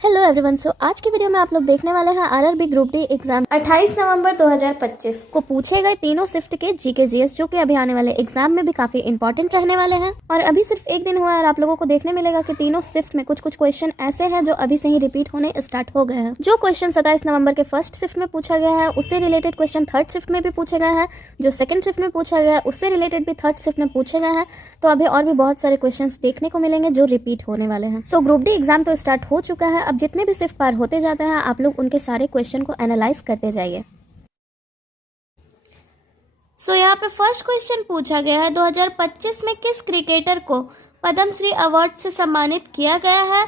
Hello everyone. सो आज की video में आप लोग देखने वाले हैं आरआरबी ग्रुप डी एग्जाम 28 नवंबर 2025 को पूछे गए तीनों शिफ्ट के जीके जीएस जो कि अभी आने वाले एग्जाम में भी काफी इंपॉर्टेंट रहने वाले हैं। और अभी सिर्फ एक दिन हुआ है और आप लोगों को देखने मिलेगा कि तीनों शिफ्ट में कुछ क्वेश्चन ऐसे हैं जो अभी से ही रिपीट होने स्टार्ट हो गए हैं। जो क्वेश्चन 27 नवंबर के फर्स्ट शिफ्ट में पूछा गया है उससे रिलेटेड क्वेश्चन थर्ड शिफ्ट में भी पूछे गए हैं। जो सेकंड शिफ्ट में पूछा गया है उससे रिलेटेड भी थर्ड शिफ्ट में पूछे गए हैं। तो अभी और भी बहुत सारे क्वेश्चन देखने को मिलेंगे जो रिपीट होने वाले हैं। सो ग्रुप डी एग्जाम तो स्टार्ट हो चुका है। अब जितने भी शिफ्ट पार होते जाते हैं आप लोग उनके सारे क्वेश्चन को एनालाइज करते जाइए। सो यहाँ पे फर्स्ट क्वेश्चन पूछा गया है 2025 में किस क्रिकेटर को पद्मश्री अवार्ड से सम्मानित किया गया है।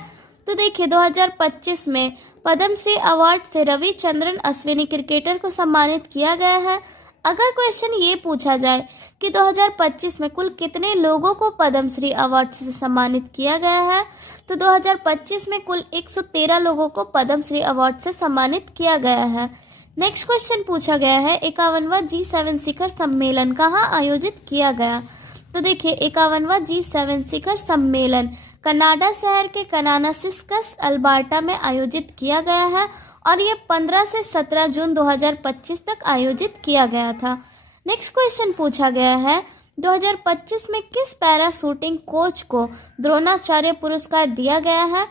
तो देखिए 2025 में पद्मश्री अवार्ड से रविचंद्रन अश्विनी क्रिकेटर को सम्मानित किया गया है। अगर क्वेश्चन ये पूछा जाए कि 2025 में कुल कितने लोगों को पद्मश्री अवार्ड से सम्मानित किया गया है तो 2025 में कुल 113 लोगों को पद्मश्री अवार्ड से सम्मानित किया गया है। नेक्स्ट क्वेश्चन पूछा गया है 51वां G7 शिखर सम्मेलन कहाँ आयोजित किया गया। तो देखिए 51वां G7 शिखर सम्मेलन कनाडा शहर के कनानासिस्कस अल्बर्टा में आयोजित किया गया है और ये 15 से 17 जून 2025 तक आयोजित किया गया था। नेक्स्ट क्वेश्चन पूछा गया है 2025 में किस पैरा शूटिंग कोच को द्रोणाचार्य पुरस्कार दिया गया है।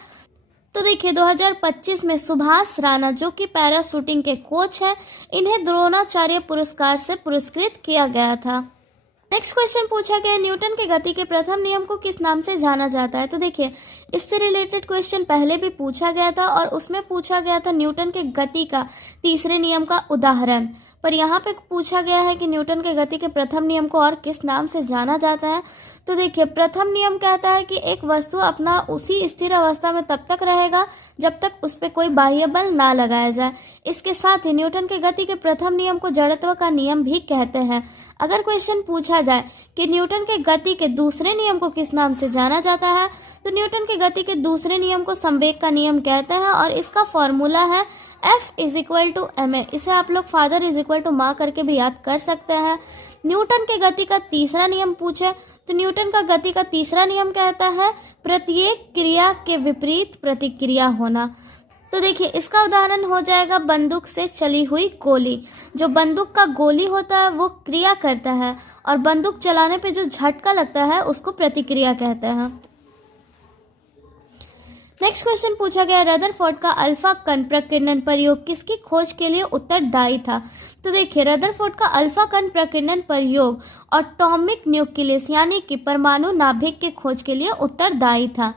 तो देखिए 2025 में सुभाष राणा जो कि पैरा शूटिंग के कोच हैं इन्हें द्रोणाचार्य पुरस्कार से पुरस्कृत किया गया था। नेक्स्ट क्वेश्चन पूछा गया न्यूटन के गति के प्रथम नियम को किस नाम से जाना जाता है। तो देखिए इससे रिलेटेड क्वेश्चन पहले भी पूछा गया था और उसमें पूछा गया था न्यूटन के गति का तीसरे नियम का उदाहरण। पर यहाँ पे पूछा गया है कि न्यूटन के गति के प्रथम नियम को और किस नाम से जाना जाता है। तो देखिए प्रथम नियम कहता है कि एक वस्तु अपना उसी स्थिर अवस्था में तब तक रहेगा जब तक उस पर कोई बाह्य बल ना लगाया जाए। इसके साथ ही न्यूटन के गति के प्रथम नियम को जड़त्व का नियम भी कहते हैं। अगर क्वेश्चन पूछा जाए कि न्यूटन के गति के दूसरे नियम को किस नाम से जाना जाता है तो न्यूटन के गति के दूसरे नियम को संवेग का नियम कहते हैं और इसका फॉर्मूला है F=ma। इसे आप लोग फादर = माँ करके भी याद कर सकते हैं। न्यूटन के गति का तीसरा नियम पूछे तो न्यूटन का गति का तीसरा नियम कहता है प्रत्येक क्रिया के विपरीत प्रतिक्रिया होना। तो देखिए इसका उदाहरण हो जाएगा बंदूक से चली हुई गोली। जो बंदूक का गोली होता है वो क्रिया करता है और बंदूक चलाने पे जो झटका लगता है उसको प्रतिक्रिया कहते हैं। नेक्स्ट क्वेश्चन पूछा गया रदरफोर्ड का अल्फा कण प्रकीर्णन प्रयोग किसकी खोज के लिए उत्तरदायी था। तो देखिए रदरफोर्ड का अल्फा कण प्रकीर्णन प्रयोग एटॉमिक न्यूक्लियस यानी कि परमाणु नाभिक के खोज के लिए उत्तरदायी था।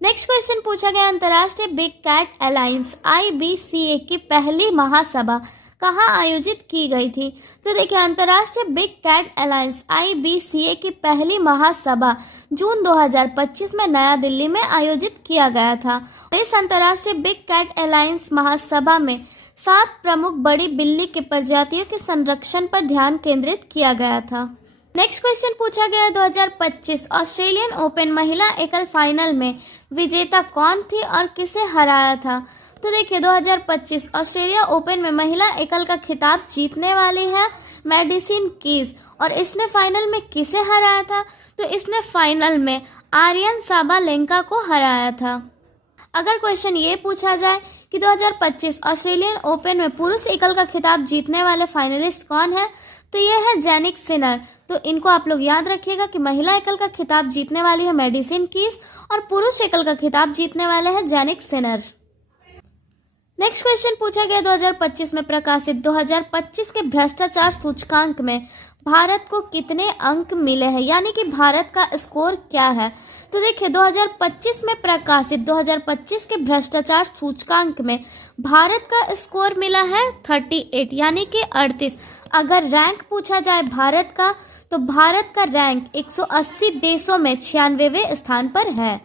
नेक्स्ट क्वेश्चन पूछा गया अंतर्राष्ट्रीय बिग कैट अलायंस IBCA की पहली महासभा कहाँ आयोजित की गई थी। तो देखिए अंतर्राष्ट्रीय बिग कैट अलायंस IBCA की पहली महासभा जून 2025 में नया दिल्ली में आयोजित किया गया था। इस अंतर्राष्ट्रीय बिग कैट अलायंस महासभा में 7 प्रमुख बड़ी बिल्ली की प्रजातियों के संरक्षण पर ध्यान केंद्रित किया गया था। नेक्स्ट क्वेश्चन पूछा गया 2025 ऑस्ट्रेलियन ओपन महिला एकल फाइनल में विजेता कौन थी और किसे हराया था। तो देखिए 2025 ऑस्ट्रेलिया ओपन में महिला एकल का खिताब जीतने वाली है मेडिसन कीज और इसने फाइनल में किसे हराया था। तो इसने फाइनल में आर्यन साबालेंका को हराया था। अगर क्वेश्चन ये पूछा जाए कि 2025 ऑस्ट्रेलियन ओपन में पुरुष एकल का खिताब जीतने वाले फाइनलिस्ट कौन है तो ये है जैनिक सिनर। तो इनको आप लोग याद रखिएगा कि महिला एकल का खिताब जीतने वाली है मेडिसन कीज और पुरुष एकल का खिताब जीतने वाले हैं जैनिक सिनर। नेक्स्ट क्वेश्चन पूछा गया 2025 में प्रकाशित 2025 के भ्रष्टाचार सूचकांक में भारत को कितने अंक मिले हैं यानी कि भारत का स्कोर क्या है। तो देखिए 2025 में प्रकाशित 2025 के भ्रष्टाचार सूचकांक में भारत का स्कोर मिला है 38 यानी कि 38। अगर रैंक पूछा जाए भारत का तो भारत का रैंक 180 देशों में 96वें स्थान पर है।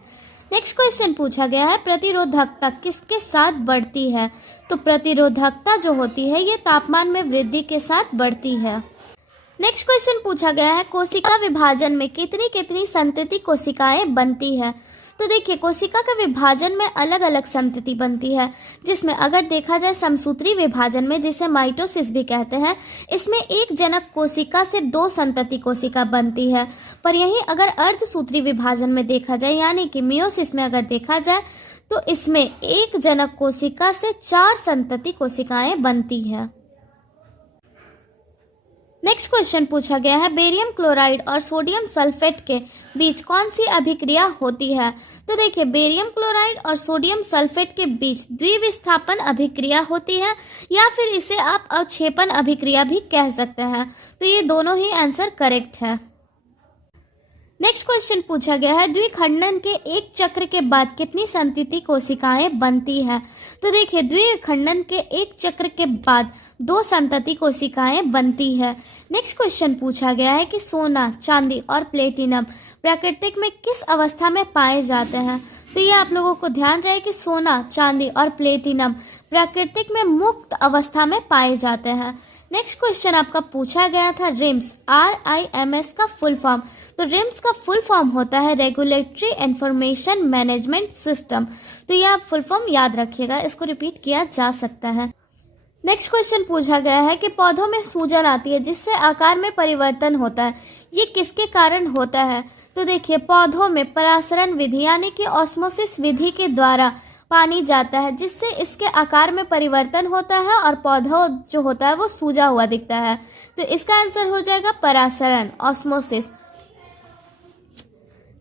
नेक्स्ट क्वेश्चन पूछा गया है प्रतिरोधकता किसके साथ बढ़ती है। तो प्रतिरोधकता जो होती है ये तापमान में वृद्धि के साथ बढ़ती है। नेक्स्ट क्वेश्चन पूछा गया है कोशिका विभाजन में कितनी कितनी संतति कोशिकाएं बनती है। तो देखिए कोशिका के विभाजन में अलग अलग संतति बनती है जिसमें अगर देखा जाए समसूत्री विभाजन में जिसे माइटोसिस भी कहते हैं इसमें एक जनक कोशिका से 2 संतति कोशिका बनती है। पर यहीं अगर अर्धसूत्री विभाजन में देखा जाए यानी कि मियोसिस में अगर देखा जाए तो इसमें एक जनक कोशिका से 4 संतति कोशिकाएं बनती है। नेक्स्ट क्वेश्चन पूछा गया है, बेरियम क्लोराइड और सोडियम सल्फेट के बीच कौन सी अभिक्रिया होती है? तो देखिए, बेरियम क्लोराइड और सोडियम सल्फेट के बीच द्विविस्थापन अभिक्रिया होती है, या फिर इसे आप अवक्षेपण अभिक्रिया भी कह सकते हैं। तो ये दोनों ही आंसर करेक्ट है। नेक्स्ट क्वेश्चन पूछा गया है, द्विखंडन के एक चक्र के बाद कितनी संतति कोशिकाएं बनती है? तो देखिए, द्विखंडन के एक चक्र के बाद 2 संतति कोशिकाएं बनती है। नेक्स्ट क्वेश्चन पूछा गया है कि सोना, चांदी और प्लेटिनम प्राकृतिक में किस अवस्था में पाए जाते हैं? तो ये आप लोगों को ध्यान रहे कि सोना, चांदी और प्लेटिनम प्राकृतिक में मुक्त अवस्था में पाए जाते हैं। नेक्स्ट क्वेश्चन आपका पूछा गया था रिम्स, RIMS का फुल फॉर्म। तो रिम्स का फुल फॉर्म होता है रेगुलेटरी इंफॉर्मेशन मैनेजमेंट सिस्टम। तो ये आप फुल फॉर्म याद रखिएगा, इसको रिपीट किया जा सकता है। नेक्स्ट क्वेश्चन पूछा गया है कि पौधों में सूजन आती है जिससे आकार में परिवर्तन होता है, ये किसके कारण होता है? तो देखिए, पौधों में परासरण विधि यानी कि ऑस्मोसिस विधि के द्वारा पानी जाता है, जिससे इसके आकार में परिवर्तन होता है और पौधा जो होता है वो सूजा हुआ दिखता है। तो इसका आंसर हो जाएगा परासरण, ऑस्मोसिस।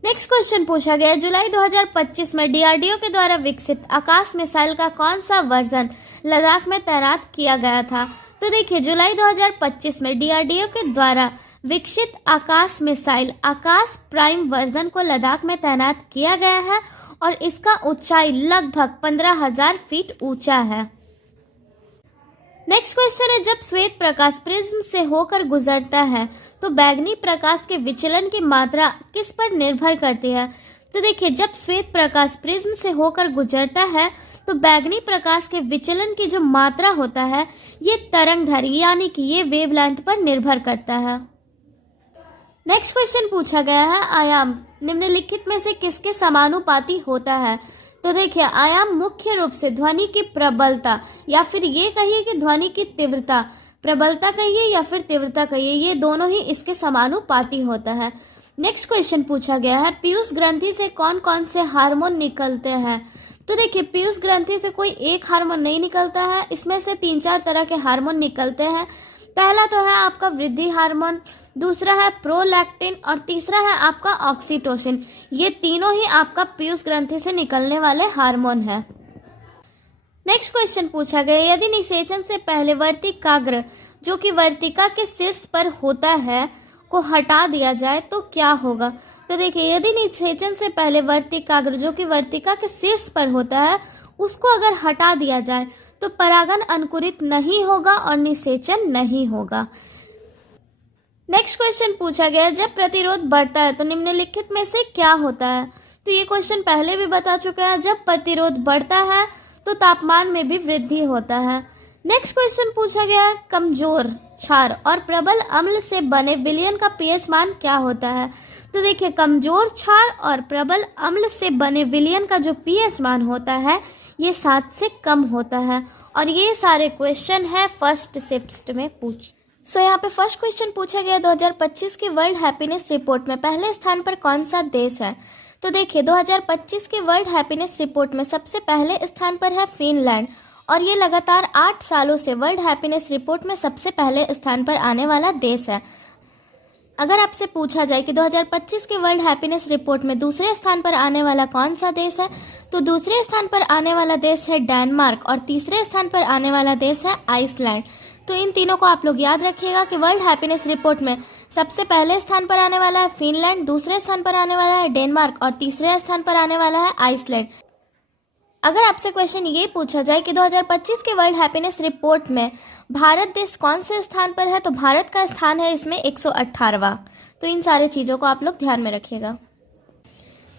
नेक्स्ट क्वेश्चन पूछा गया, जुलाई 2025 में DRDO के द्वारा विकसित आकाश मिसाइल का कौन सा वर्जन लद्दाख में तैनात किया गया था? तो देखिए, जुलाई 2025 में DRDO के द्वारा विकसित आकाश मिसाइल आकाश प्राइम वर्जन को लद्दाख में तैनात किया गया है और इसका ऊंचाई लगभग 15,000 फीट ऊंचा है। नेक्स्ट क्वेश्चन है, जब श्वेत प्रकाश प्रिज्म से होकर गुजरता है तो बैंगनी प्रकाश के विचलन की मात्रा किस पर निर्भर करती है? तो देखिए, जब श्वेत प्रकाश प्रिज्म से होकर गुजरता है तो बैंगनी प्रकाश के विचलन की जो मात्रा होता है ये तरंगदैर्घ्य यानी कि ये वेवलेंथ पर निर्भर करता है। नेक्स्ट क्वेश्चन पूछा गया है, आयाम निम्नलिखित में से किसके समानुपाती होता है? तो देखिए, आयाम मुख्य रूप से ध्वनि की प्रबलता या फिर ये कहिए कि ध्वनि की तीव्रता, प्रबलता कहिए या फिर तीव्रता कहिए, ये दोनों ही इसके समानुपाती होता है। नेक्स्ट क्वेश्चन पूछा गया है, पीयूष ग्रंथि से कौन कौन से हार्मोन निकलते हैं? तो देखिए, पीयूष ग्रंथि से कोई एक हार्मोन नहीं निकलता है, इसमें से 3-4 तरह के हार्मोन निकलते हैं। पहला तो है आपका वृद्धि हार्मोन, दूसरा है प्रोलैक्टिन और तीसरा है आपका ऑक्सीटोसिन। ये तीनों ही आपका पीयूष ग्रंथि से निकलने वाले हार्मोन है। नेक्स्ट क्वेश्चन पूछा गया, यदि निषेचन से पहले वर्तिकाग्र जो कि वर्तिका के शीर्ष पर होता है को हटा दिया जाए तो क्या होगा? तो देखिए, यदि निषेचन से पहले वर्तिकाग्र जो कि वर्तिका के शीर्ष पर होता है उसको अगर हटा दिया जाए तो परागन अंकुरित नहीं होगा और निषेचन नहीं होगा। नेक्स्ट क्वेश्चन पूछा गया, जब प्रतिरोध बढ़ता है तो निम्नलिखित में से क्या होता है? तो ये क्वेश्चन पहले भी बता चुके हैं, जब प्रतिरोध बढ़ता है तो तापमान में भी वृद्धि होता है। नेक्स्ट क्वेश्चन पूछा गया, कमजोर क्षार और प्रबल अम्ल से बने विलयन का पीएच मान क्या होता है? तो देखिए, कमजोर क्षार और प्रबल अम्ल से बने विलयन का जो पीएच मान होता है ये 7 से कम होता है। और ये सारे क्वेश्चन है फर्स्ट शिफ्ट में यहाँ पे फर्स्ट क्वेश्चन पूछा गया, 2025 की वर्ल्ड हैप्पीनेस रिपोर्ट में पहले स्थान पर कौन सा देश है? तो देखिए, 2025 की वर्ल्ड हैप्पीनेस रिपोर्ट में सबसे पहले स्थान पर है फिनलैंड और ये लगातार 8 सालों से वर्ल्ड हैप्पीनेस रिपोर्ट में सबसे पहले स्थान पर आने वाला देश है। अगर आपसे पूछा जाए कि 2025 के वर्ल्ड हैप्पीनेस रिपोर्ट में दूसरे स्थान पर आने वाला कौन सा देश है, तो दूसरे स्थान पर आने वाला देश है डेनमार्क और तीसरे स्थान पर आने वाला देश है आइसलैंड। तो इन तीनों को आप लोग याद रखिएगा कि वर्ल्ड हैप्पीनेस रिपोर्ट में सबसे पहले स्थान पर आने वाला है फिनलैंड, दूसरे स्थान पर आने वाला है डेनमार्क और तीसरे स्थान पर आने वाला है आइसलैंड। अगर आपसे क्वेश्चन ये पूछा जाए कि 2025 के वर्ल्ड हैप्पीनेस रिपोर्ट में भारत देश कौन से स्थान पर है, तो भारत का स्थान है इसमें 118वां। तो इन सारे चीज़ों को आप लोग ध्यान में रखिएगा।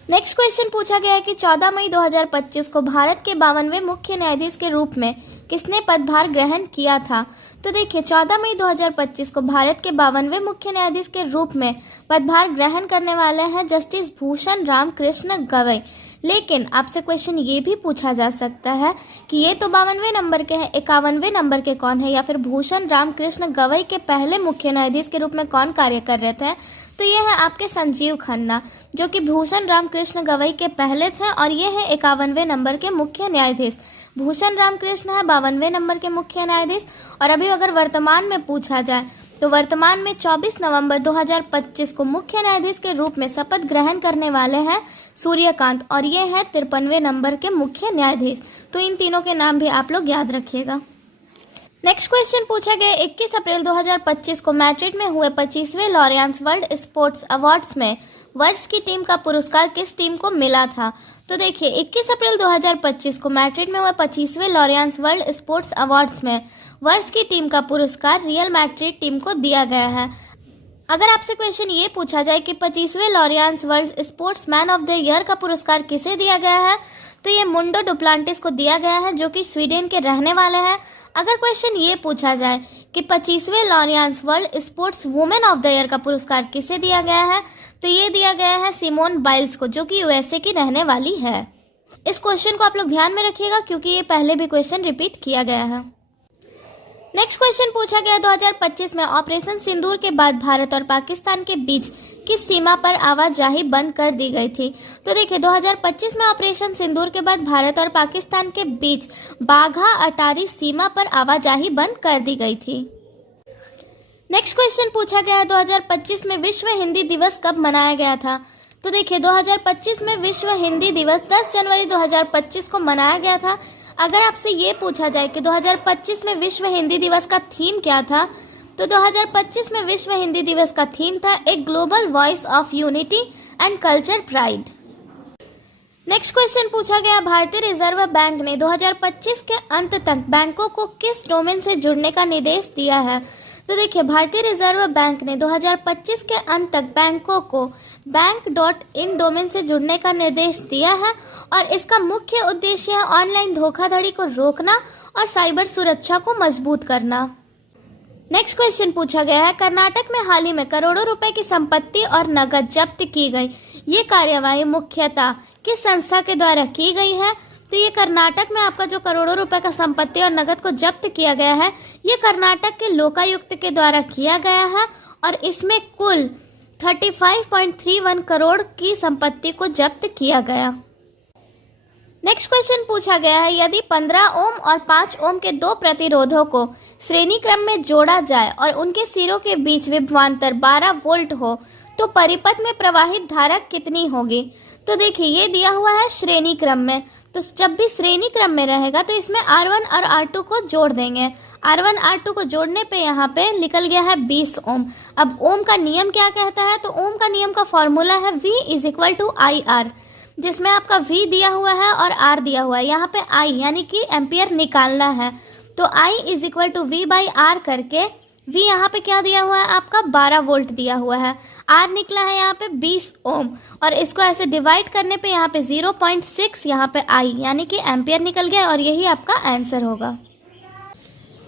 नेक्स्ट क्वेश्चन पूछा गया है कि 14 मई 2025 को भारत के 52वें मुख्य न्यायाधीश के रूप में किसने पदभार ग्रहण किया था? तो देखिए, 14 मई 2025 को भारत के 52वें मुख्य न्यायाधीश के रूप में पदभार ग्रहण करने वाले हैं जस्टिस भूषण राम कृष्ण गवई। लेकिन आपसे क्वेश्चन ये भी पूछा जा सकता है कि ये तो 52वें नंबर के हैं, 51वें नंबर के कौन है, या फिर भूषण राम कृष्ण गवई के पहले मुख्य न्यायाधीश के रूप में कौन कार्य कर रहे थे? तो ये है आपके संजीव खन्ना, जो कि भूषण रामकृष्ण गवई के पहले थे, और ये है 51वें नंबर के मुख्य न्यायाधीश। भूषण रामकृष्ण है 52वें नंबर के मुख्य न्यायाधीश। और अभी अगर वर्तमान में पूछा जाए तो वर्तमान में 24 नवंबर 2025 को मुख्य न्यायाधीश के रूप में शपथ ग्रहण करने वाले हैं सूर्यकांत, और ये है 53वें नंबर के मुख्य न्यायाधीश। तो इन तीनों के नाम भी आप लोग याद रखिएगा। नेक्स्ट क्वेश्चन पूछा गया 21 अप्रैल 2025 को मैड्रिड में हुए 25वें लॉरियंस वर्ल्ड स्पोर्ट्स अवार्ड्स में वर्ष की टीम का पुरस्कार किस टीम को मिला था। तो देखिए 21 अप्रैल 2025 को मैड्रिड में हुए 25वें लॉरियंस वर्ल्ड स्पोर्ट्स अवार्ड्स में वर्ष की टीम का पुरस्कार रियल मैड्रिड टीम को दिया गया है। अगर आपसे क्वेश्चन ये पूछा जाए कि 25वें Laureus world sports man of the year का पुरस्कार किसे दिया गया है, तो ये मुंडो डुप्लांटिस को दिया गया है, जो कि स्वीडन के रहने वाले हैं। अगर क्वेश्चन ये पूछा जाए कि 25वें Laureus world sports women of the year का पुरस्कार किसे दिया गया है, तो ये दिया गया है सिमोन बाइल्स को, जो कि यूएसए की रहने वाली है। इस क्वेश्चन को आप लोग ध्यान में रखिएगा, क्योंकि ये पहले भी क्वेश्चन रिपीट किया गया है। नेक्स्ट क्वेश्चन पूछा गया 2025 में ऑपरेशन सिंदूर के बाद भारत और पाकिस्तान के बीच किस सीमा पर आवाजाही बंद कर दी गई थी। तो देखिए 2025 में ऑपरेशन सिंदूर के बाद भारत और पाकिस्तान के बीच बाघा अटारी सीमा पर आवाजाही बंद कर दी गई थी। नेक्स्ट क्वेश्चन पूछा गया 2025 में विश्व हिंदी दिवस कब मनाया गया था। तो देखिए 2025 में विश्व हिंदी दिवस 10 जनवरी 2025 को मनाया गया था। अगर आपसे ये पूछा जाए कि 2025 में विश्व हिंदी दिवस का थीम क्या था, तो 2025 में विश्व हिंदी दिवस का थीम था a global voice of unity and culture pride. Next question पूछा गया भारतीय रिजर्व बैंक ने 2025 के अंत तक बैंकों को किस डोमेन से जुड़ने का निर्देश दिया है। तो देखिए भारतीय रिजर्व बैंक ने 2025 के अंत तक बैंकों को बैंक.in डोमेन से जुड़ने का निर्देश दिया है, और इसका मुख्य उद्देश्य है ऑनलाइन धोखाधड़ी को रोकना और साइबर सुरक्षा को मजबूत करना। नेक्स्ट क्वेश्चन पूछा गया है कर्नाटक में हाल ही में करोड़ों रुपए की संपत्ति और नकद जब्त की गई, ये कार्यवाही मुख्यतः किस संस्था के द्वारा की गई है। तो ये कर्नाटक में आपका जो करोड़ों रुपए का संपत्ति और नकद को जब्त किया गया है, ये कर्नाटक के लोकायुक्त के द्वारा किया गया है, और इसमें कुल 35.31 करोड़ की संपत्ति को जब्त किया गया। नेक्स्ट क्वेश्चन पूछा गया है यदि 15 ओम और 5 ओम के दो प्रतिरोधों को श्रेणी क्रम में जोड़ा जाए और उनके सिरों के बीच विभवांतर 12 वोल्ट हो, तो परिपथ में प्रवाहित धारा कितनी होगी। तो देखिए ये दिया हुआ है श्रेणी क्रम में, तो जब भी श्रेणी क्रम में रहेगा तो इसमें R1 और R2 को जोड़ देंगे। R1 R2 को जोड़ने पे यहाँ पे निकल गया है 20 ओम। अब ओम का नियम क्या कहता है, तो ओम का नियम का फॉर्मूला है V = IR, जिसमें आपका V दिया हुआ है और R दिया हुआ है। यहाँ पे I यानी कि एम्पियर निकालना है, तो I = V/R करके V यहाँ पे क्या दिया हुआ है आपका 12 वोल्ट दिया हुआ है, R निकला है यहाँ पे 20 ओम, और इसको ऐसे डिवाइड करने पे यहाँ पे 0.6 यहाँ पे I यानी कि एम्पियर निकल गया, और यही आपका आंसर होगा।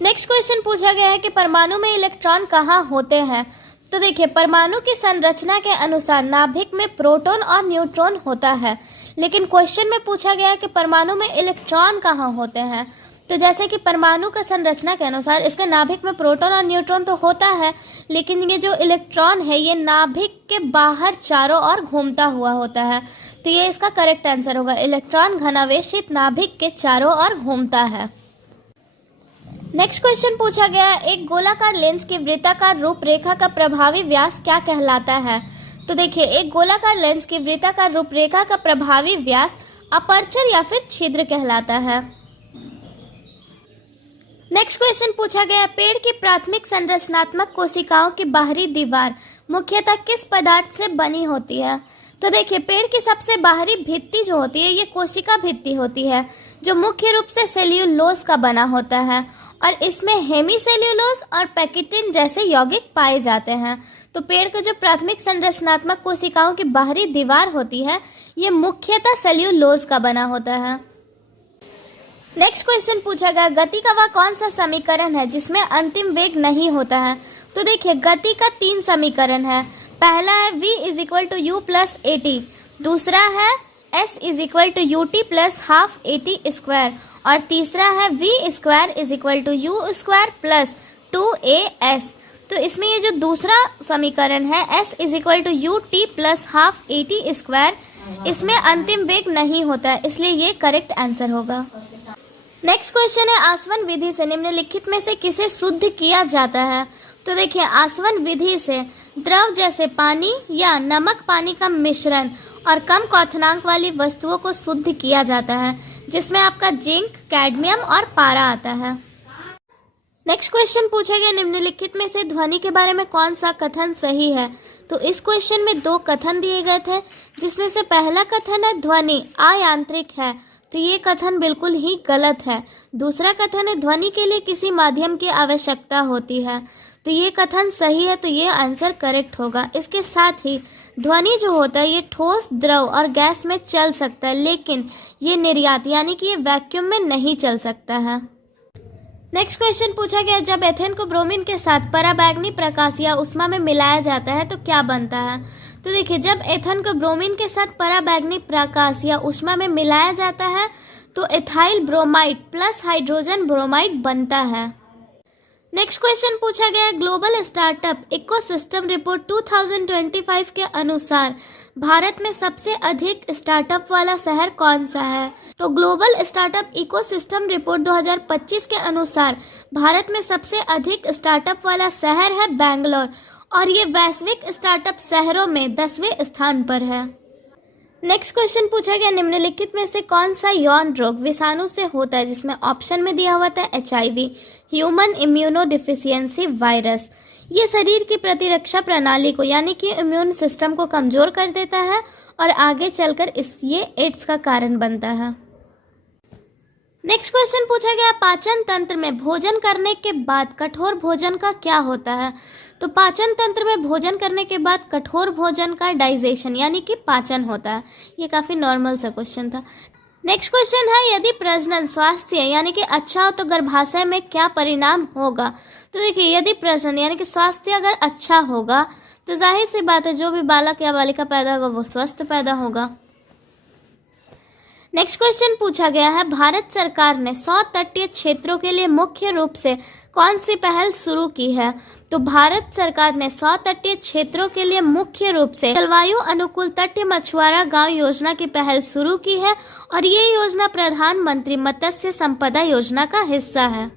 नेक्स्ट क्वेश्चन पूछा गया है कि परमाणु में इलेक्ट्रॉन कहाँ होते हैं। तो देखिए परमाणु की संरचना के अनुसार नाभिक में प्रोटॉन और न्यूट्रॉन होता है, लेकिन क्वेश्चन में पूछा गया है कि परमाणु में इलेक्ट्रॉन कहाँ होते हैं। तो जैसे कि परमाणु का संरचना के अनुसार इसके नाभिक में प्रोटॉन और न्यूट्रॉन तो होता है, लेकिन ये जो इलेक्ट्रॉन है ये नाभिक के बाहर चारों ओर घूमता हुआ होता है। तो ये इसका करेक्ट आंसर होगा, इलेक्ट्रॉन घनावेशित नाभिक के चारों ओर घूमता है। नेक्स्ट क्वेश्चन पूछा गया एक गोलाकार लेंस की वृत्ताकार रूपरेखा का प्रभावी व्यास क्या कहलाता है। तो देखिए एक गोलाकार लेंस की वृत्ताकार रूपरेखा का प्रभावी व्यास अपर्चर या फिर छिद्र कहलाता है। नेक्स्ट क्वेश्चन पूछा गया पेड़ की प्राथमिक संरचनात्मक कोशिकाओं की बाहरी दीवार मुख्यतः किस पदार्थ से बनी होती है। तो देखिए पेड़ की सबसे बाहरी भित्ति जो होती है ये कोशिका भित्ति होती है, जो मुख्य रूप से सेल्यूलोज का बना होता है, और इसमें हेमीसेल्यूलोज और पैकिटिन जैसे यौगिक पाए जाते हैं। तो पेड़ के जो प्राथमिक संरचनात्मक कोशिकाओं की बाहरी दीवार होती है ये मुख्यतः सेल्यूलोज का बना होता है। नेक्स्ट क्वेश्चन पूछा गया गति का वह कौन सा समीकरण है जिसमें अंतिम वेग नहीं होता है। तो देखिए गति का 3 समीकरण है। पहला है v = u + at, दूसरा है s = ut + ½ at², और तीसरा है v² = u² + 2as। तो इसमें ये जो दूसरा समीकरण है S is equal to u t plus half a t square, इसमें अंतिम वेग नहीं होता है, इसलिए ये करेक्ट आंसर होगा। नेक्स्ट क्वेश्चन है आसवन विधि से निम्नलिखित में से किसे शुद्ध किया जाता है। तो देखिए आसवन विधि से द्रव जैसे पानी या नमक पानी का मिश्रण और कम क्वथनांक वाली वस्तुओं को शुद्ध किया जाता है, जिसमें आपका जिंक, कैडमियम और पारा आता है। नेक्स्ट क्वेश्चन पूछा गया निम्नलिखित में से ध्वनि के बारे में कौन सा कथन सही है। तो इस क्वेश्चन में दो कथन दिए गए थे, जिसमें से पहला कथन है ध्वनि अयांत्रिक है, तो ये कथन बिल्कुल ही गलत है। दूसरा कथन है ध्वनि के लिए किसी माध्यम की आवश्यकता होती है, तो ये कथन सही है, तो ये आंसर करेक्ट होगा। इसके साथ ही ध्वनि जो होता है ये ठोस, द्रव और गैस में चल सकता है, लेकिन ये निर्यात यानी कि ये वैक्यूम में नहीं चल सकता है। नेक्स्ट क्वेश्चन पूछा गया जब एथेन को ब्रोमीन के साथ पराबैंगनी प्रकाश या उष्मा में मिलाया जाता है तो क्या बनता है। तो देखिए जब एथेन को ब्रोमीन के साथ पराबैंगनी प्रकाश या उष्मा में मिलाया जाता है तो ethyl bromide plus hydrogen bromide बनता है। नेक्स्ट क्वेश्चन पूछा गया ग्लोबल स्टार्टअप इकोसिस्टम रिपोर्ट 2025 के अनुसार भारत में सबसे अधिक स्टार्टअप वाला शहर कौन सा है। तो ग्लोबल स्टार्टअप इकोसिस्टम रिपोर्ट 2025 के अनुसार भारत में सबसे अधिक स्टार्टअप वाला शहर है बेंगलोर, और ये वैश्विक स्टार्टअप शहरों में 10वें स्थान पर है। नेक्स्ट क्वेश्चन पूछा गया निम्नलिखित में से कौन सा यौन रोग विषाणु से होता है, जिसमें ऑप्शन में दिया हुआ था HIV, human immuno deficiency virus. ये शरीर की प्रतिरक्षा प्रणाली को यानी कि इम्यून सिस्टम को कमजोर कर देता है और आगे चलकर ये एड्स का कारण बनता है। नेक्स्ट क्वेश्चन पूछा गया पाचन तंत्र में भोजन करने के बाद कठोर भोजन का क्या होता है। तो पाचन तंत्र में भोजन करने के बाद कठोर भोजन का डाइजेशन यानी कि पाचन होता है। ये काफी नॉर्मल सा क्वेश्चन था। नेक्स्ट क्वेश्चन है यदि प्रजनन स्वास्थ्य यानी कि अच्छा हो तो गर्भाशय में क्या परिणाम होगा। तो देखिए यदि प्रजनन यानी कि स्वास्थ्य अगर अच्छा होगा तो जाहिर सी बात है जो भी बालक या बालिका पैदा होगा वो स्वस्थ पैदा होगा। नेक्स्ट क्वेश्चन पूछा गया है भारत सरकार ने 100 तटीय क्षेत्रों के लिए मुख्य रूप से कौन सी पहल शुरू की है। तो भारत सरकार ने 100 तटीय क्षेत्रों के लिए मुख्य रूप से जलवायु अनुकूल तटीय मछुआरा गांव योजना की पहल शुरू की है, और ये योजना प्रधानमंत्री मत्स्य संपदा योजना का हिस्सा है।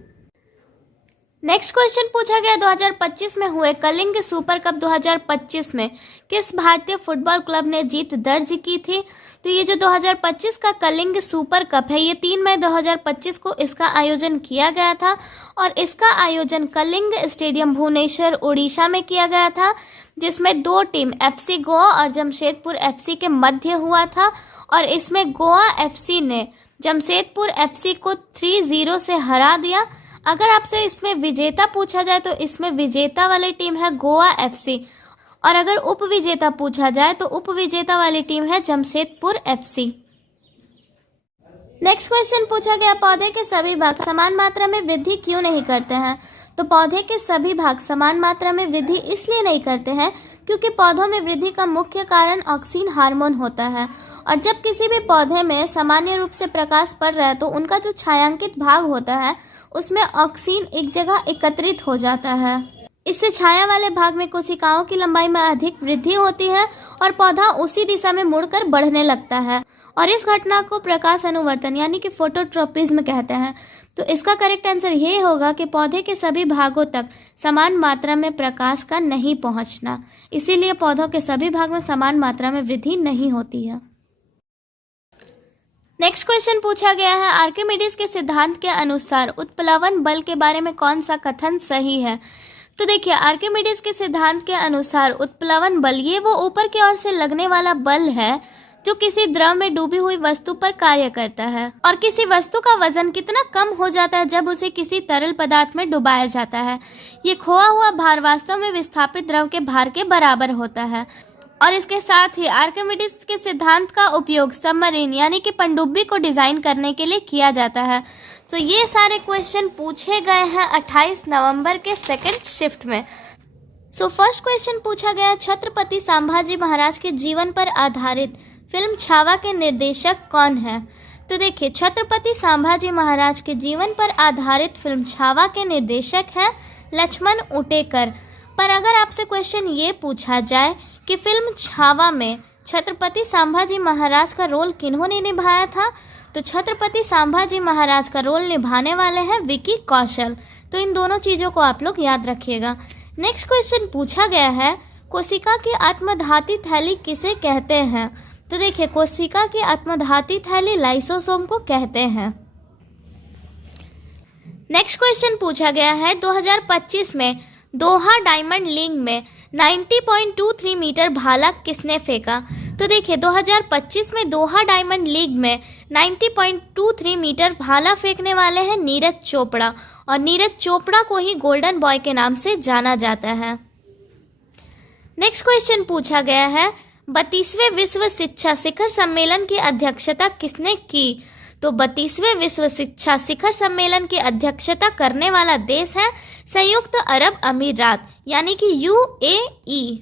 नेक्स्ट क्वेश्चन पूछा गया 2025 में हुए कलिंग सुपर कप 2025 में किस भारतीय फुटबॉल क्लब ने जीत दर्ज की थी। तो ये जो 2025 का कलिंग सुपर कप है ये 3 मई 2025 को इसका आयोजन किया गया था, और इसका आयोजन कलिंग स्टेडियम भुवनेश्वर उड़ीसा में किया गया था, जिसमें 2 टीम FC गोवा और जमशेदपुर FC के मध्य हुआ था, और इसमें गोवा FC ने जमशेदपुर FC को 3-0 से हरा दिया। अगर आपसे इसमें विजेता पूछा जाए तो इसमें विजेता वाली टीम है गोवा FC, और अगर उप विजेता पूछा जाए तो उप विजेता वाली टीम है जमशेदपुर FC। नेक्स्ट क्वेश्चन पूछा गया पौधे के सभी भाग समान मात्रा में वृद्धि क्यों नहीं करते हैं। तो पौधे के सभी भाग समान मात्रा में वृद्धि इसलिए नहीं करते हैं क्योंकि पौधों में वृद्धि का मुख्य कारण ऑक्सीन हार्मोन होता है, और जब किसी भी पौधे में सामान्य रूप से प्रकाश पड़ रहा है तो उनका जो छायांकित भाग होता है उसमें ऑक्सीन एक जगह एकत्रित हो जाता है। इससे छाया वाले भाग में कोशिकाओं की लंबाई में अधिक वृद्धि होती है और पौधा उसी दिशा में मुड़कर बढ़ने लगता है, और इस घटना को प्रकाश अनुवर्तन यानी कि फोटोट्रोपिज्म कहते हैं। तो इसका करेक्ट आंसर ये होगा कि पौधे के सभी भागों तक समान मात्रा में प्रकाश का नहीं पहुंचना, इसीलिए पौधों के सभी भाग में समान मात्रा में वृद्धि नहीं होती है। नेक्स्ट क्वेश्चन पूछा गया है आर्किमिडीज के सिद्धांत के अनुसार उत्प्लवन बल के बारे में कौन सा कथन सही है। तो देखिए आर्किमिडीज के सिद्धांत के अनुसार उत्प्लवन बल ये वो ऊपर की ओर से लगने वाला बल है जो किसी द्रव में डूबी हुई वस्तु पर कार्य करता है, और किसी वस्तु का वजन कितना कम हो जाता है जब उसे किसी तरल पदार्थ में डुबाया जाता है। ये खोआ हुआ भार वास्तव में विस्थापित द्रव के भार के बराबर होता है, और इसके साथ ही आर्किमिडीज के सिद्धांत का उपयोग सबमरीन यानी कि पनडुब्बी को डिजाइन करने के लिए किया जाता है। तो ये सारे क्वेश्चन पूछे गए हैं 28 नवंबर के सेकंड शिफ्ट में। सो फर्स्ट क्वेश्चन पूछा गया छत्रपति संभाजी महाराज के जीवन पर आधारित फिल्म छावा के निर्देशक कौन है। तो देखिए छत्रपति संभाजी महाराज के जीवन पर आधारित फिल्म छावा के निर्देशक है लक्ष्मण उटेकर। पर अगर आपसे क्वेश्चन ये पूछा जाए कि फिल्म छावा में छत्रपति संभाजी महाराज का रोल किन्होंने निभाया था, तो छत्रपति संभाजी महाराज का रोल निभाने वाले हैं विकी कौशल। तो इन दोनों चीज़ों को आप लोग याद रखिएगा। नेक्स्ट क्वेश्चन पूछा गया है, कोशिका की आत्मधाती थैली किसे कहते हैं? तो देखिए, कोशिका की आत्मधाती थैली लाइसोसोम को कहते हैं। नेक्स्ट क्वेश्चन पूछा गया है, 2025 में दोहा डायमंड लीग में 90.23 मीटर भाला किसने फेंका? तो देखिए, 2025 में दोहा डायमंड लीग में 90.23 मीटर भाला फेंकने वाले हैं नीरज चोपड़ा, और नीरज चोपड़ा को ही गोल्डन बॉय के नाम से जाना जाता है। नेक्स्ट क्वेश्चन पूछा गया है, 32वें विश्व शिक्षा शिखर सम्मेलन की अध्यक्षता किसने की? तो 32वें विश्व शिक्षा शिखर सम्मेलन की अध्यक्षता करने वाला देश है संयुक्त अरब अमीरात, यानी कि UAE।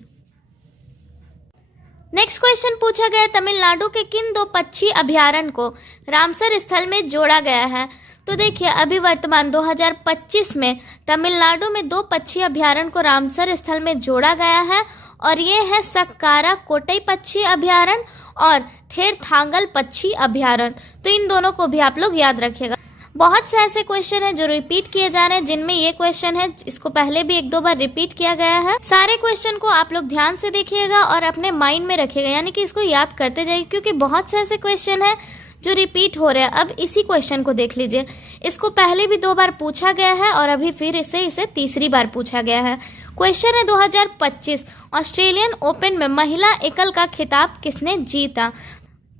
नेक्स्ट क्वेश्चन पूछा गया, तमिलनाडु के किन दो पक्षी अभयारण्य को रामसर स्थल में जोड़ा गया है? तो देखिए, अभी वर्तमान 2025 में तमिलनाडु में 2 पक्षी अभयारण्य को रामसर स्थल में जोड़ा गया है, और ये है सक्कारा कोटई पक्षी अभयारण्य और थेरथांगल पक्षी अभयारण्य। तो इन दोनों को भी आप लोग याद रखिएगा। बहुत से ऐसे क्वेश्चन हैं जो रिपीट किए जा रहे हैं, जिनमें ये क्वेश्चन है, इसको पहले भी 1-2 बार रिपीट किया गया है। सारे क्वेश्चन को आप लोग ध्यान से देखिएगा और अपने माइंड में रखिएगा, यानी कि इसको याद करते जाइए, क्योंकि बहुत से ऐसे क्वेश्चन है जो रिपीट हो रहे हैं। अब इसी क्वेश्चन को देख लीजिए, इसको पहले भी 2 बार पूछा गया है और अभी फिर इसे तीसरी बार पूछा गया है। क्वेश्चन है, 2025 ऑस्ट्रेलियन ओपन में महिला एकल का खिताब किसने जीता?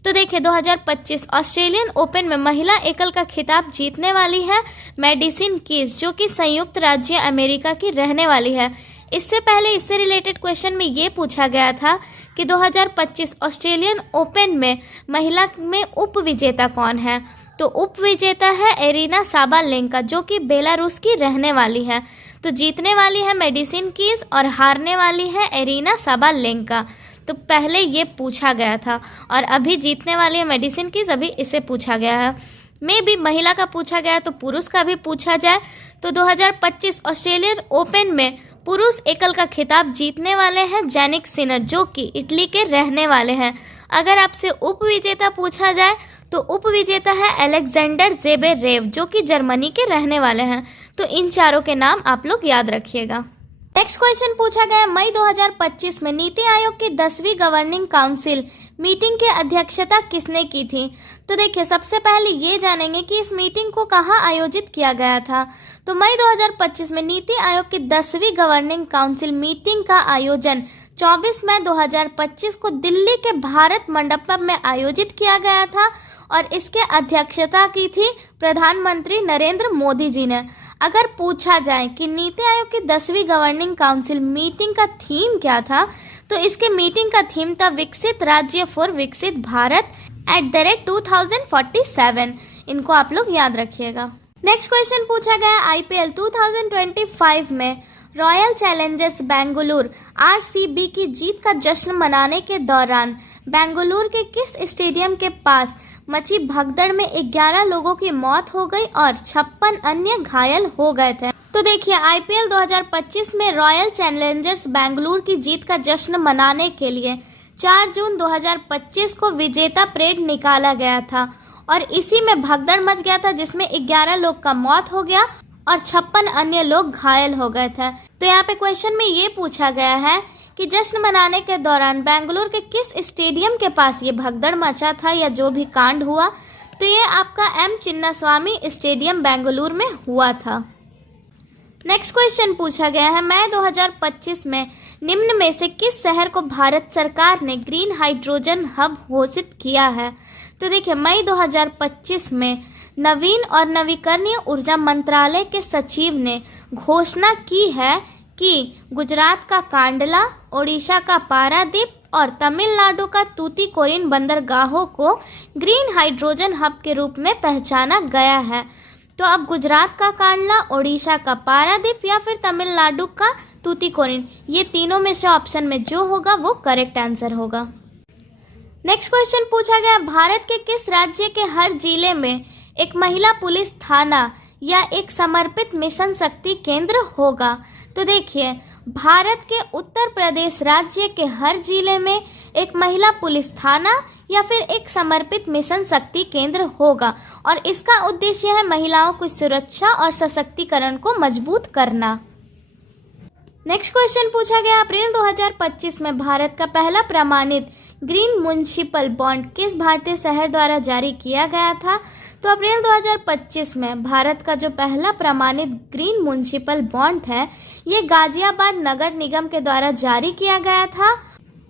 तो देखिए, 2025 ऑस्ट्रेलियन ओपन में महिला एकल का खिताब जीतने वाली है मेडिसिन कीज, जो कि संयुक्त राज्य अमेरिका की रहने वाली है। इससे पहले इससे रिलेटेड क्वेश्चन में ये पूछा गया था कि 2025 ऑस्ट्रेलियन ओपन में महिला में उप विजेता कौन है? तो उप विजेता है एरिना साबालेंका, जो कि बेलारूस की रहने वाली है। तो जीतने वाली है मेडिसिन कीज और हारने वाली है एरिना साबालेंका। तो पहले ये पूछा गया था और अभी जीतने वाली है मेडिसिन कीज, अभी इसे पूछा गया है। में भी महिला का पूछा गया तो पुरुष का भी पूछा जाए तो 2025 ऑस्ट्रेलियन ओपन में पुरुष एकल का खिताब जीतने वाले हैं जैनिक सिनर, जो कि इटली के रहने वाले हैं। अगर आपसे उप विजेता पूछा जाए तो उप विजेता है अलेक्जेंडर ज़ेबेरेव, जो कि जर्मनी के रहने वाले हैं। तो इन चारों के नाम आप लोग याद रखिएगा। नेक्स्ट क्वेश्चन पूछा गया, मई 2025 में नीति आयोग की 10वीं गवर्निंग काउंसिल मीटिंग की अध्यक्षता किसने की थी? तो देखिए, सबसे पहले ये जानेंगे कि इस मीटिंग को कहाँ आयोजित किया गया था। तो मई 2025 में नीति आयोग की 10वीं गवर्निंग काउंसिल मीटिंग का आयोजन 24 मई 2025 को दिल्ली के भारत मंडपम में आयोजित किया गया था और इसके अध्यक्षता की थी प्रधानमंत्री नरेंद्र मोदी जी ने। अगर पूछा जाए कि नीति आयोग की 10वीं गवर्निंग काउंसिल मीटिंग का थीम क्या था, तो इसके मीटिंग का थीम था विकसित राज्य फॉर विकसित भारत @2047। इनको आप लोग याद रखिएगा। नेक्स्ट क्वेश्चन पूछा गया, IPL 2025 में रॉयल चैलेंजर्स बेंगलुरु RCB की जीत का जश्न मनाने के दौरान बेंगलुरु के किस स्टेडियम के पास मची भगदड़ में 11 लोगों की मौत हो गई और 56 अन्य घायल हो गए थे? तो देखिए, IPL 2025 में रॉयल चैलेंजर्स बेंगलुरु की जीत का जश्न मनाने के लिए 4 जून 2025 को विजेता परेड निकाला गया था और इसी में भगदड़ मच गया था, जिसमें 11 लोग का मौत हो गया और 56 अन्य लोग घायल हो गए थे। तो यहाँ पे क्वेश्चन में ये पूछा गया है कि जश्न मनाने के दौरान बेंगलुरु के किस स्टेडियम के पास ये भगदड़ मचा था या जो भी कांड हुआ, तो ये आपका M चिन्नास्वामी स्टेडियम बेंगलुरु में हुआ था। नेक्स्ट क्वेश्चन पूछा गया है, मई 2025 में निम्न में से किस शहर को भारत सरकार ने ग्रीन हाइड्रोजन हब घोषित किया है? तो देखिए, मई 2025 में नवीन और नवीकरणीय ऊर्जा मंत्रालय के सचिव ने घोषणा की है कि गुजरात का कांडला, ओडिशा का पारादीप और तमिलनाडु का तूतीकोरिन बंदरगाहों को ग्रीन हाइड्रोजन हब के रूप में पहचाना गया है। तो अब गुजरात का कांडला, ओडिशा का पारादीप या फिर तमिलनाडु का तूतीकोरिन, ये तीनों में से ऑप्शन में जो होगा वो करेक्ट आंसर होगा। नेक्स्ट क्वेश्चन पूछा गया, भारत के किस राज्य के हर जिले में एक महिला पुलिस थाना या एक समर्पित मिशन शक्ति केंद्र होगा? तो देखिए, भारत के उत्तर प्रदेश राज्य के हर जिले में एक महिला पुलिस थाना या फिर एक समर्पित मिशन शक्ति केंद्र होगा और इसका उद्देश्य है महिलाओं की सुरक्षा और सशक्तिकरण को मजबूत करना। नेक्स्ट क्वेश्चन पूछा गया, अप्रैल 2025 में भारत का पहला प्रमाणित ग्रीन म्युनिसिपल बॉन्ड किस भारतीय शहर द्वारा जारी किया गया था? तो अप्रैल 2025 में भारत का जो पहला प्रमाणित ग्रीन म्युनिसिपल बॉन्ड है ये गाजियाबाद नगर निगम के द्वारा जारी किया गया था।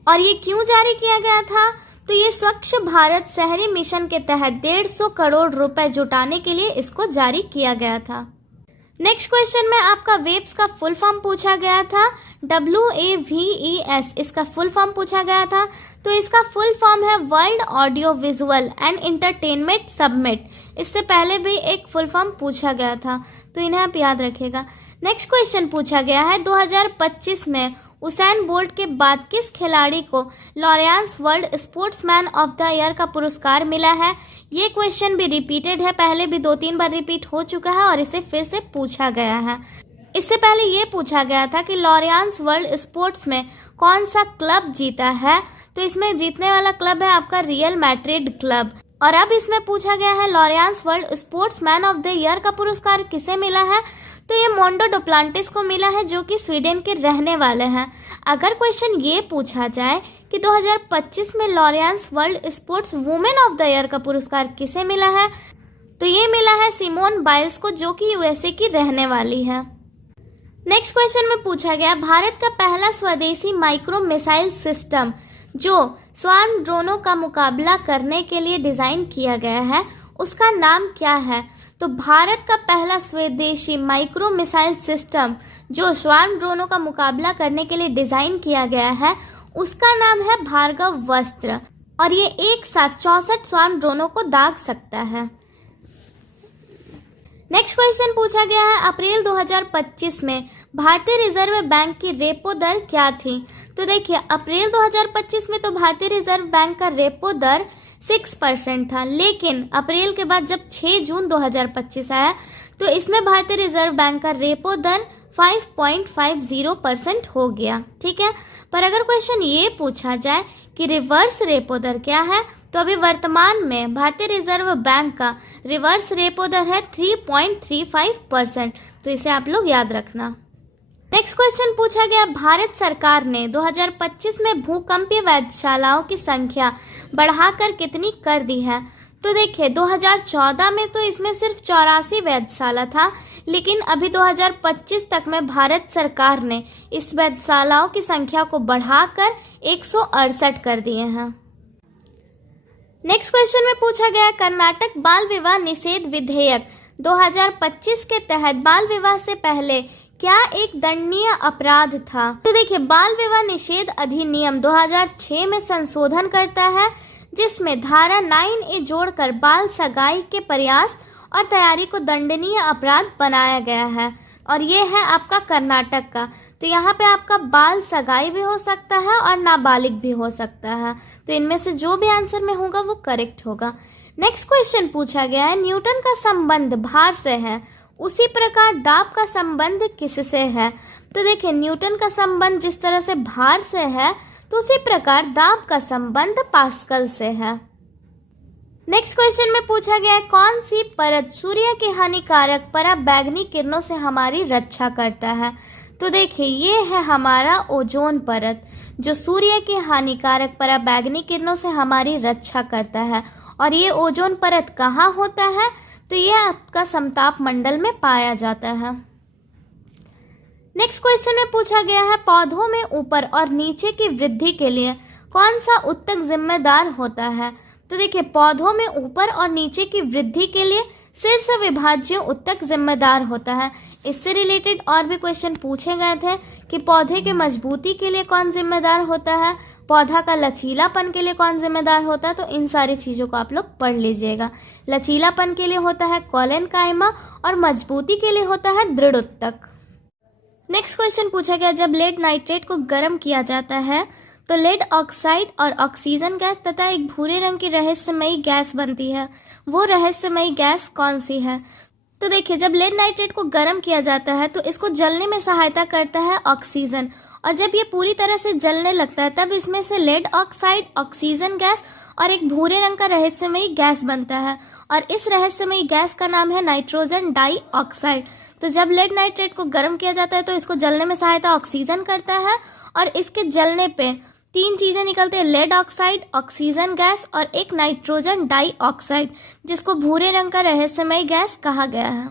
और ये क्यों जारी किया गया था? तो ये स्वच्छ भारत शहरी मिशन के तहत 150 करोड़ रुपए जुटाने के लिए इसको जारी किया गया था। नेक्स्ट क्वेश्चन में आपका वेब्स का फुल फॉर्म पूछा गया था, WAVES इसका फुल फॉर्म पूछा गया था। तो इसका फुल फॉर्म है world audio visual and entertainment summit. इससे पहले भी एक फुल फॉर्म पूछा गया था, तो इन्हें आप याद रखिएगा। नेक्स्ट क्वेश्चन पूछा गया है, 2025 में उसैन बोल्ट के बाद किस खिलाड़ी को Laureus world sportsman of the year का पुरस्कार मिला है? ये क्वेश्चन भी रिपीटेड है, पहले भी 2-3 बार रिपीट हो चुका है और इसे फिर से पूछा गया है। इससे पहले ये पूछा गया था कि लॉरियंस वर्ल्ड स्पोर्ट्स में कौन सा क्लब जीता है? तो इसमें जीतने वाला क्लब है आपका रियल मैड्रिड क्लब। और अब इसमें पूछा गया है Laureus world sportsman of the year का पुरस्कार किसे मिला है? तो ये मोंडो डुप्लांटिस को मिला है जो कि स्वीडन के रहने वाले हैं। अगर क्वेश्चन ये पूछा जाए कि 2025 में Laureus world sports women of the year का पुरस्कार किसे मिला है? तो ये मिला है सिमोन बाइल्स को जो कि यूएसए की रहने वाली है। नेक्स्ट क्वेश्चन में पूछा गया, भारत का पहला स्वदेशी माइक्रो मिसाइल सिस्टम जो स्वार्म ड्रोनों का मुकाबला करने के लिए डिजाइन किया गया है उसका नाम क्या है? तो भारत का पहला स्वदेशी माइक्रो मिसाइल सिस्टम जो स्वार्म ड्रोनों का मुकाबला करने के लिए डिजाइन किया गया है उसका नाम है भार्गवस्त्र और ये एक साथ 64 स्वार्म ड्रोनों को दाग सकता है। नेक्स्ट क्वेश्चन पूछा गया है, अप्रैल 2025 में भारतीय रिजर्व बैंक की रेपो दर क्या थी? तो देखिए अप्रैल 2025 में तो भारतीय रिजर्व बैंक का रेपो दर 6% था, लेकिन अप्रैल के बाद जब 6 जून 2025 आया तो इसमें भारतीय रिजर्व बैंक का रेपो दर 5.50% हो गया। ठीक है, पर अगर क्वेश्चन ये पूछा जाए कि रिवर्स रेपो दर क्या है तो अभी वर्तमान में भारतीय रिजर्व बैंक का रिवर्स रेपो दर है 3.35%, तो इसे आप लोग याद रखना। नेक्स्ट क्वेश्चन पूछा गया, भारत सरकार ने 2025 में भूकंपीय वेधशालाओं की संख्या बढ़ाकर कितनी कर दी है? तो देखिए 2014 में तो इसमें सिर्फ 84 वेधशाला था, लेकिन अभी 2025 तक में भारत सरकार ने इस वेधशालाओं की संख्या को बढ़ाकर 168 कर दिए हैं। नेक्स्ट क्वेश्चन में पूछा गया, कर्नाटक बाल विवाह निषेध विधेयक 2025 के तहत बाल विवाह से पहले क्या एक दंडनीय अपराध था? तो देखिए बाल विवाह निषेध अधिनियम 2006 में संशोधन करता है जिसमें धारा 9A जोड़कर बाल सगाई के प्रयास और तैयारी को दंडनीय अपराध बनाया गया है और ये है आपका कर्नाटक का। तो यहाँ पे आपका बाल सगाई भी हो सकता है और नाबालिग भी हो सकता है, तो इनमें से जो भी आंसर में होगा वो करेक्ट होगा। नेक्स्ट क्वेश्चन पूछा गया है, न्यूटन का संबंध भार से है उसी प्रकार दाब का संबंध किससे है? तो देखिए न्यूटन का संबंध जिस तरह से भार से है तो उसी प्रकार दाब का संबंध पास्कल से है। नेक्स्ट क्वेश्चन में पूछा गया है, कौन सी परत सूर्य के हानिकारक पराबैंगनी किरणों से हमारी रक्षा करता है? तो देखिए ये है हमारा ओजोन परत जो सूर्य के हानिकारक पराबैंगनी किरणों से हमारी रक्षा करता है। और ये ओजोन परत कहाँ होता है? तो ये आपका समताप मंडल में पाया जाता है। नेक्स्ट क्वेश्चन में पूछा गया है, पौधों में ऊपर और नीचे की वृद्धि के लिए कौन सा उत्तक जिम्मेदार होता है? तो देखिए पौधों में ऊपर और नीचे की वृद्धि के लिए शीर्ष विभाज्य उत्तक जिम्मेदार होता है। इससे रिलेटेड और भी क्वेश्चन पूछे गए थे कि पौधे के मजबूती के लिए कौन जिम्मेदार होता है, पौधा का लचीलापन के लिए कौन जिम्मेदार होता है। तो इन सारी चीज़ों को आप लोग पढ़ लीजिएगा। लचीलापन के लिए होता है कॉलन कायमा और मजबूती के लिए होता है दृढ़ उत्तक। नेक्स्ट क्वेश्चन पूछा गया, जब लेड नाइट्रेट को गर्म किया जाता है तो लेड ऑक्साइड और ऑक्सीजन गैस तथा एक भूरे रंग की रहस्यमयी गैस बनती है। वो रहस्यमयी गैस कौन सी है? तो देखिए, जब लेड नाइट्रेट को गर्म किया जाता है तो इसको जलने में सहायता करता है ऑक्सीजन, और जब ये पूरी तरह से जलने लगता है तब इसमें से लेड ऑक्साइड, ऑक्सीजन गैस और एक भूरे रंग का रहस्यमयी गैस बनता है, और इस रहस्यमयी गैस का नाम है नाइट्रोजन डाइऑक्साइड। तो जब लेड नाइट्रेट को गर्म किया जाता है तो इसको जलने में सहायता ऑक्सीजन करता है, और इसके जलने पे 3 चीज़ें निकलती है, लेड ऑक्साइड, ऑक्सीजन गैस और एक नाइट्रोजन डाइऑक्साइड, जिसको भूरे रंग का रहस्यमयी गैस कहा गया है।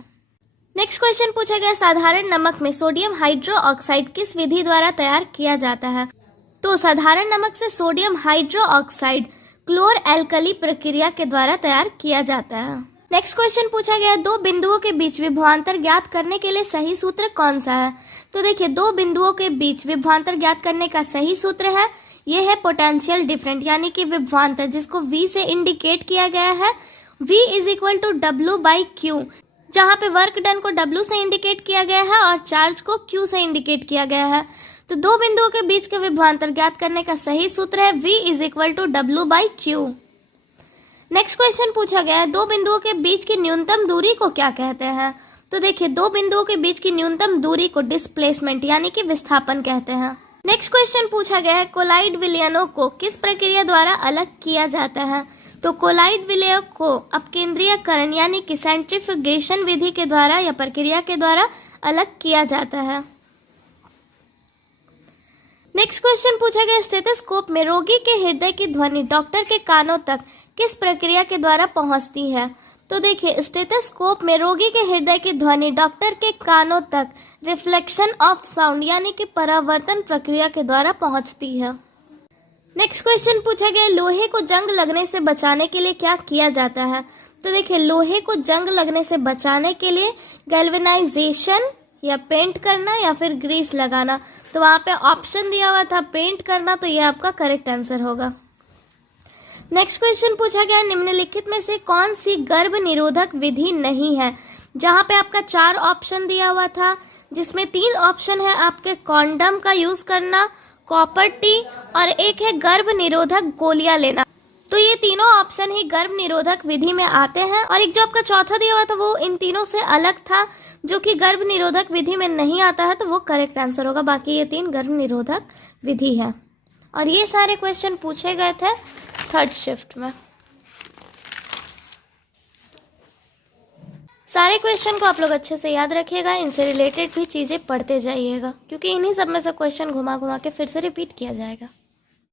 नेक्स्ट क्वेश्चन पूछा गया, साधारण नमक में सोडियम हाइड्रोक्साइड किस विधि द्वारा तैयार किया जाता है? तो साधारण नमक से सोडियम हाइड्रोक्साइड क्लोर एल्कली प्रक्रिया के द्वारा तैयार किया जाता है। नेक्स्ट क्वेश्चन पूछा गया, 2 बिंदुओं के बीच विभवांतर ज्ञात करने के लिए सही सूत्र कौन सा है? तो देखिए, 2 बिंदुओं के बीच विभवांतर ज्ञात करने का सही सूत्र है, ये है पोटेंशियल डिफरेंट, यानी कि विभवांतर जिसको V से इंडिकेट किया गया है। V is equal to W/Q, जहाँ पे वर्क डन को W से इंडिकेट किया गया है और चार्ज को Q से इंडिकेट किया गया है। तो 2 बिंदुओं के बीच के विभवांतर ज्ञात करने का सही सूत्र है V is equal to W/Q। Next question पूछा गया है, 2 बिंदुओं के बीच की न्यूनतम दूरी को क्या कहते हैं? तो देखिए, 2 बिंदुओं के बीच की न्यूनतम दूरी को डिस्प्लेसमेंट यानी कि विस्थापन कहते हैं। नेक्स्ट क्वेश्चन पूछा गया है, कोलाइड विलयनों को किस प्रक्रिया द्वारा अलग किया जाता है? तो कोलाइड विलय को अपकेंद्रीयकरण यानी कि सेंट्रीफ्यूगेशन विधि के द्वारा या प्रक्रिया के द्वारा अलग किया जाता है। नेक्स्ट क्वेश्चन पूछा गया, स्टेथोस्कोप में रोगी के हृदय की ध्वनि डॉक्टर के कानों तक किस प्रक्रिया के द्वारा पहुंचती है? तो देखिए, स्टेथोस्कोप में रोगी के हृदय की ध्वनि डॉक्टर के कानों तक रिफ्लेक्शन ऑफ साउंड यानी कि परावर्तन प्रक्रिया के द्वारा पहुंचती है। नेक्स्ट क्वेश्चन पूछा गया, लोहे को जंग लगने से बचाने के लिए क्या किया जाता है? तो देखिए, लोहे को जंग लगने से बचाने के लिए गैल्वेनाइजेशन या पेंट करना या फिर ग्रीस लगाना। तो वहाँ पे ऑप्शन दिया हुआ था पेंट करना, तो यह आपका करेक्ट आंसर होगा। नेक्स्ट क्वेश्चन पूछा गया, निम्नलिखित में से कौन सी गर्भ निरोधक विधि नहीं है? जहाँ पे आपका 4 ऑप्शन दिया हुआ था, जिसमें 3 ऑप्शन है आपके कॉन्डम का यूज करना, कॉपर टी और एक है गर्भ निरोधक गोलियां लेना। तो ये तीनों ऑप्शन ही गर्भ निरोधक विधि में आते हैं, और एक जो आपका चौथा दिया हुआ था वो इन तीनों से अलग था, जो कि गर्भ निरोधक विधि में नहीं आता है, तो वो करेक्ट आंसर होगा। बाकी ये 3 गर्भ निरोधक विधि है, और ये सारे क्वेश्चन पूछे गए थे 3rd शिफ्ट में। सारे क्वेश्चन को आप लोग अच्छे से याद रखिएगा, इनसे रिलेटेड भी चीज़ें पढ़ते जाइएगा, क्योंकि इन्हीं सब में से क्वेश्चन घुमा घुमा के फिर से रिपीट किया जाएगा।